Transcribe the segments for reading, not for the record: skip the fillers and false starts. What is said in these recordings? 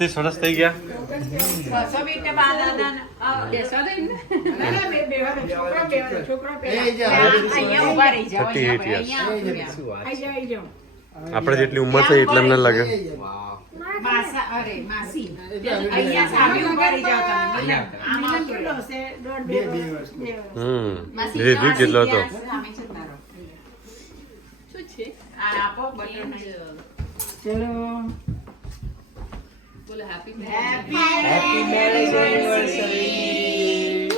30 વર્ષ થઈ ગયા. આપણે જેટલી ઉંમર થઈ એટલે એમને લાગે. કેટલો હતો? બોલો હેપી મેરેજ એનિવર્સરી.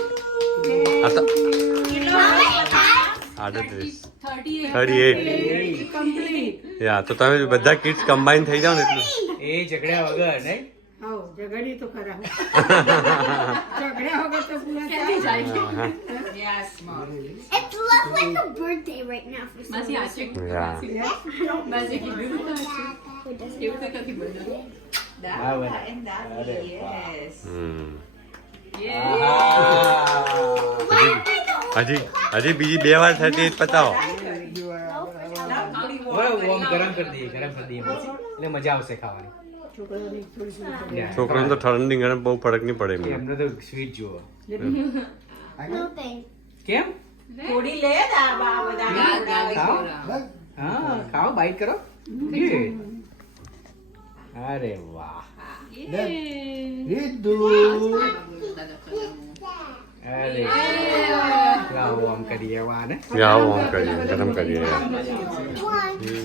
38 યા તો તમે બધા કિડ્સ કમ્બાઈન થઈ જાવ ને એટલું એ ઝઘડ્યા વગર નહીં. ઝઘડી તો ખરા ઝઘડ્યા વગર તો પૂરા થાય. Yes mom It looks like a birthday right now for some માસી આ reason. ચેક માસી કીધું કેવું તો કથી બન્યું હા, બરાબર. અરે યસ હજી બીજી 2 વાર 38 પતાવો. ઓય, ઓમ ગરમ કરી દઈએ એટલે મજા આવશે ખાવાની. છોકરાને તો ઠંડી ગરમ બહુ ફરક નહીં પડે એમને. એમને તો સ્વીટ જુઓ. No thanks. કેમ? થોડી લે હા, ખાઓ, બાઈટ કરો. Good. અરે વાહ. અરે લાવો આમ કરીએ વાહ ને. આવો આમ કરીએ ગરમ કરીએ. One, two,